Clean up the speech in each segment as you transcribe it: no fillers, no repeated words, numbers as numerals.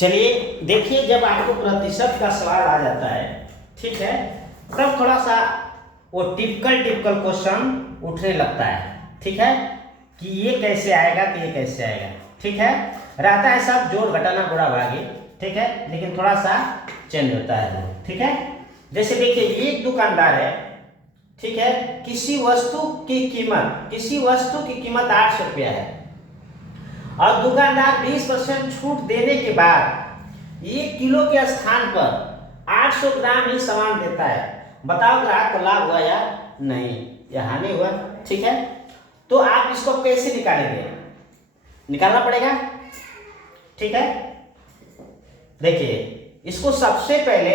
चलिए देखिए, जब आपको प्रतिशत का सवाल आ जाता है, ठीक है, तब थोड़ा सा वो टिपिकल क्वेश्चन उठने लगता है, ठीक है, कि ये कैसे आएगा, तो ये कैसे आएगा, ठीक है। रहता है सब जोड़ घटाना गुणा भागे, ठीक है, लेकिन थोड़ा सा चेंज होता है, ठीक है। जैसे देखिए, ये एक दुकानदार है, ठीक है, किसी वस्तु की कीमत 800 रुपया है और दुकानदार 20% छूट देने के बाद 1 किलो के स्थान पर 800 ग्राम ही सामान देता है। बताओ ग्राहक को लाभ हुआ या नहीं, या हानि हुआ, ठीक है। तो आप इसको कैसे निकालेंगे, निकालना पड़ेगा, ठीक है। देखिए, इसको सबसे पहले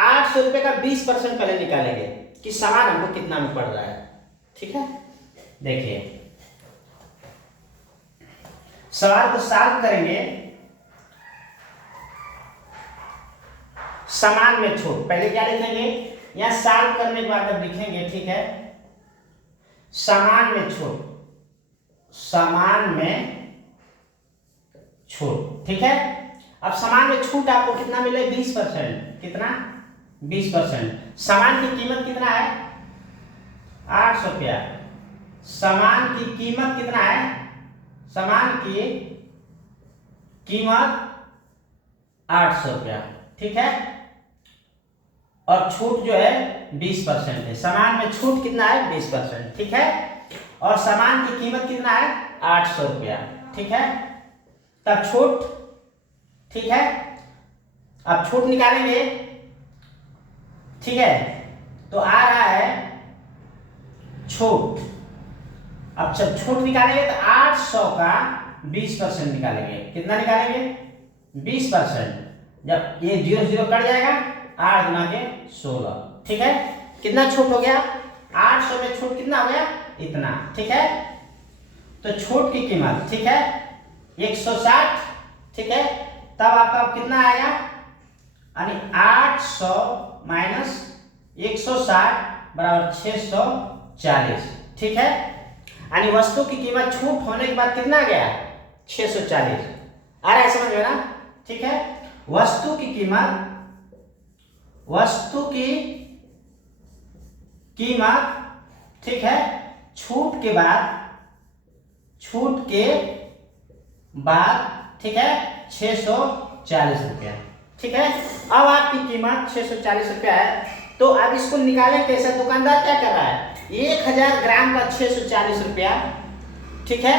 800 रुपये का 20% पहले निकालेंगे कि सामान हमको कितना में पड़ रहा है, ठीक है। देखिए, सवाल को सॉल्व करेंगे। सामान में छूट, पहले क्या लिखेंगे, यहां सॉल्व करने के बाद अब लिखेंगे, ठीक है। सामान में छूट, ठीक है। अब सामान में छूट आपको कितना मिले, 20%, कितना, 20%। सामान की कीमत कितना है, 800 रुपया। सामान की कीमत कितना है, सामान की कीमत 800 रुपया, ठीक है। और छूट जो है 20% है। सामान में छूट कितना है, 20%, ठीक है। और सामान की कीमत कितना है, 800 रुपया, ठीक है। तब छूट, ठीक है। अब छूट निकालेंगे, ठीक है। तो आ रहा है छूट। अब जब छूट निकालेंगे तो 800 का 20% निकालेंगे, कितना निकालेंगे, 20%। जब ये 0 0 कट जाएगा, 8 गुना के 16, ठीक है। कितना छूट हो गया, 800 में छूट कितना हो गया, इतना, ठीक है। तो छूट की कीमत, ठीक है, 160, ठीक है। तब आपका कितना आएगा, यानी 800 माइनस 160 बराबर 640, ठीक है। यानी वस्तु की कीमत छूट होने के बाद कितना आ गया, 640। आ रहा है समझ में ना, ठीक है। वस्तु की कीमत, ठीक है, छूट के बाद, ठीक है, 640 रुपया, ठीक है। अब आपकी कीमत 640 रुपया है। तो अब इसको निकालें कैसे, दुकानदार क्या कर रहा है, 1000 ग्राम का 640 रुपया, ठीक है।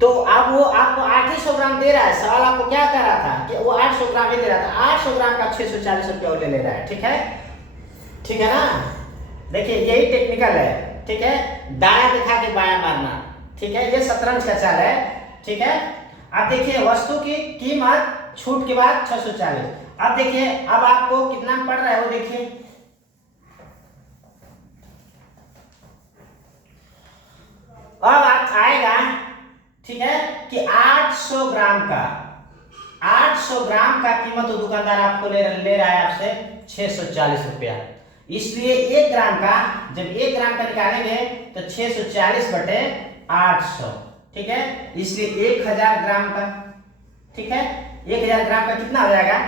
तो अब वो आपको 800 ग्राम दे रहा है। सवाल आपको क्या कर रहा था कि वो 800 ग्राम ही दे रहा था, 800 ग्राम का 640 रुपया वो ले रहा है, ठीक है, ठीक है ना। देखिए, यही टेक्निकल है, ठीक है, दाया दिखा के बाया मारना, ठीक है, ये शतरंज का चाल है, ठीक है। अब देखिए, वस्तु की कीमत छूट के बाद 640। अब देखिए, अब आपको कितना पड़ रहा है वो देखिए, अब आप आएगा, ठीक है, कि 800 ग्राम का कीमत तो दुकानदार आपको ले रहा है आपसे 640 रुपया। इसलिए 1 ग्राम का, जब 1 ग्राम का निकालेंगे तो 640 बटे 800, ठीक है। इसलिए 1000 ग्राम का, ठीक है, 1000 ग्राम का कितना हो जाएगा,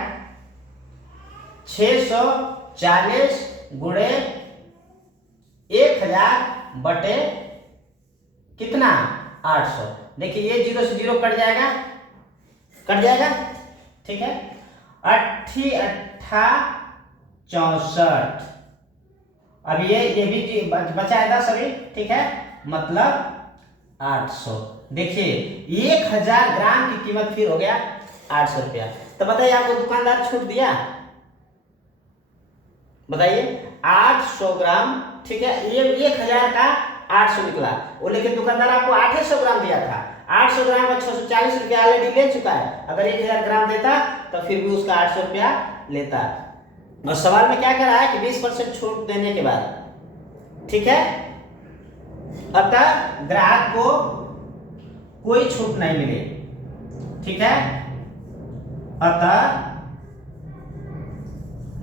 640 गुणे 1000 बटे कितना, 800। देखिए, ये 0 से 0 कट जाएगा, ठीक है। 80 8 64। अब ये भी बचा है 10 अभी, ठीक है, मतलब 800। देखिए, 1000 ग्राम की कीमत फिर हो गया 800 रुपया। तो बताइए, आपको दुकानदार छूट दिया, बताइए, 800 ग्राम, ठीक है, ये 1000 का 800 निकला वो, लेकिन दुकानदार आपको 800 ग्राम दिया था। 800 ग्राम का 640 रुपया ऑलरेडी ले चुका है। अगर 1000 ग्राम देता तो फिर भी उसका 800 रुपया लेता। और सवाल में क्या कह रहा है कि 20% छूट देने के बाद, ठीक है, अतः ग्राहक को कोई छूट नहीं मिली, ठीक है, अतः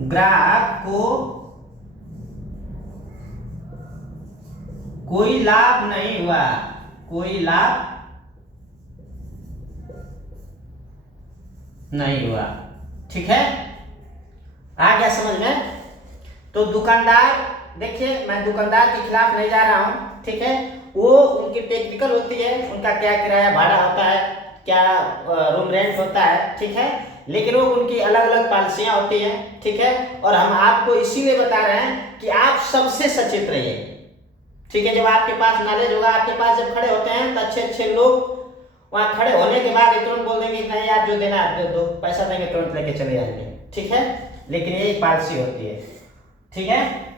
ग्राहक को कोई लाभ नहीं हुआ, कोई लाभ नहीं हुआ। ठीक है, आ गया समझ में। तो दुकानदार, देखिए मैं दुकानदार के खिलाफ नहीं जा रहा हूँ, ठीक है, वो उनकी टेक्निकल होती है, उनका क्या किराया भाड़ा होता है, क्या रूम रेंट होता है, ठीक है, लेकिन वो उनकी अलग अलग पॉलिसियां होती हैं, ठीक है। और हम आपको इसीलिए बता रहे हैं कि आप सबसे सचेत रहिए, ठीक है। जब आपके पास नॉलेज होगा, आपके पास जब खड़े होते हैं तो अच्छे अच्छे लोग वहाँ खड़े होने के बाद तुरंत बोल देंगे नहीं यार जो देना आप दे दो, पैसा देंगे तुरंत लेके चले जाएंगे, ठीक है, लेकिन यही पॉलिसी होती है, ठीक है।